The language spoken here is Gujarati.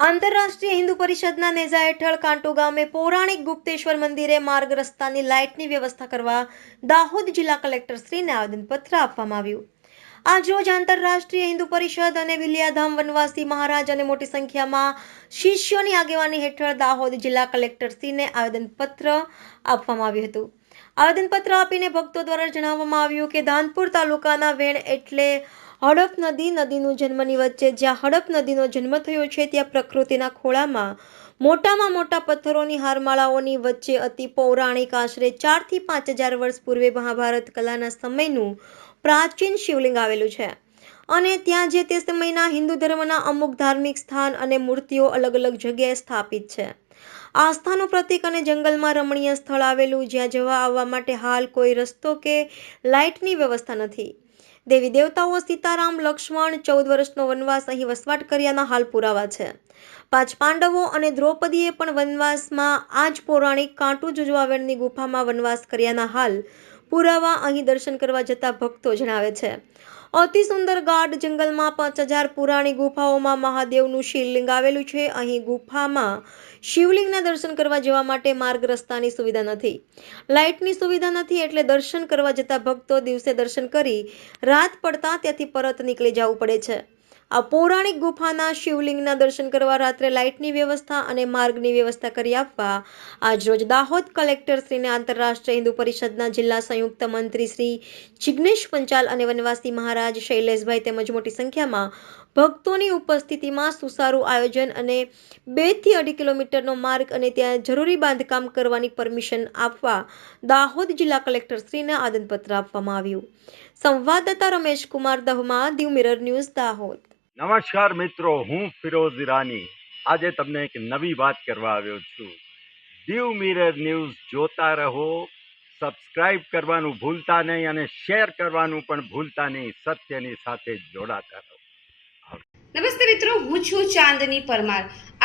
આંતરરાષ્ટ્રીય હિન્દુ પરિષદના નેજા હેઠળ કાંટો ગામે પૌરાણિક ગુપ્તેશ્વર મંદિરે માર્ગ રસ્તાની લાઇટની વ્યવસ્થા કરવા દાહોદ જિલ્લા કલેક્ટરશ્રીને આવેદનપત્ર આપવામાં આવ્યું. આજરોજ આંતરરાષ્ટ્રીય હિન્દુ પરિષદ અને વિલિયાધામ વનવાસી મહારાજ અને મોટી સંખ્યામાં શિષ્યોની આગેવાની હેઠળ દાહોદ જિલ્લા કલેક્ટરશ્રીને આવેદનપત્ર આપવામાં આવ્યું હતું. આવેદનપત્ર આપીને ભક્તો દ્વારા જણાવવામાં આવ્યું કે દાનપુર તાલુકાના વેણ એટલે હડપ નદી, નદીનું જન્મની વચ્ચે જ્યાં હડપ નદીનો જન્મ થયો છે, ત્યાં પ્રકૃતિના ખોળામાં મોટામાં મોટા પથ્થરોની હારમાળાઓની વચ્ચે અતિ પૌરાણિક આશરે ચારથી પાંચ હજાર વર્ષ પૂર્વે મહાભારત કલાના સમયનું પ્રાચીન શિવલિંગ આવેલું છે. અને ત્યાં જે તે સમયના હિન્દુ ધર્મના અમુક ધાર્મિક સ્થાન અને મૂર્તિઓ અલગ અલગ જગ્યાએ સ્થાપિત છે. આસ્થાનું પ્રતીક અને જંગલમાં રમણીય સ્થળ આવેલું, જ્યાં જવા આવવા માટે હાલ કોઈ રસ્તો કે લાઇટની વ્યવસ્થા નથી. દેવી દેવતાઓ સીતારામ, લક્ષ્મણ, ચૌદ વર્ષનો વનવાસ અહીં વસવાટ કર્યાના હાલ પુરાવા છે. પાંચ પાંડવો અને દ્રૌપદીએ પણ વનવાસમાં આ જ પૌરાણિક કાંટુ જુજવાવેણની ગુફામાં વનવાસ કર્યાના હાલ પુરાવા અહીં દર્શન કરવા જતા ભક્તો જણાવે છે. અતિ સુંદર ગાઢ જંગલમાં પાંચ હજાર પુરાણી ગુફાઓમાં મહાદેવનું શિવલિંગ આવેલું છે. અહીં ગુફામાં શિવલિંગના દર્શન કરવા જવા માટે માર્ગ રસ્તાની સુવિધા નથી. લાઇટની સુવિધા નથી એટલે દર્શન કરવા જતા ભક્તો દિવસે દર્શન કરી રાત પડતા ત્યાંથી પરત નીકળી જવું પડે છે. આ પૌરાણિક ગુફાના શિવલિંગના દર્શન કરવા રાત્રે લાઇટની વ્યવસ્થા અને માર્ગની વ્યવસ્થા કરી આપવા આજરોજ દાહોદ કલેક્ટર શ્રીને આંતરરાષ્ટ્રીય હિન્દુ પરિષદના જિલ્લા સંયુક્ત મંત્રી શ્રી જિગ્નેશ પંચાલ અને વનવાસી મહારાજ શૈલેષભાઈ તેમજ મોટી સંખ્યામાં ભક્તોની ઉપસ્થિતિમાં સુસારું આયોજન અને બેથી અઢી કિલોમીટરનો માર્ગ અને ત્યાં જરૂરી બાંધકામ કરવાની પરમિશન આપવા દાહોદ જિલ્લા કલેક્ટર શ્રીને આદનપત્ર આપવામાં આવ્યું. સંવાદદાતા રમેશ કુમાર દહમા દીવ મિરર ન્યૂઝ દાહોદ. નમસ્કાર મિત્રો હું ફિરોઝ ઈરાની આજે તમને એક નવી વાત કરવા આવ્યો છું. દીવ મિરર ન્યૂઝ જોતા રહો સબસ્ક્રાઇબ કરવાનું ભૂલતા નહીં અને શેર કરવાનું પણ ભૂલતા નહીં સત્યની સાથે જોડાતા રહો. નમસ્તે મિત્રો હું છું ચાંદની પરમાર.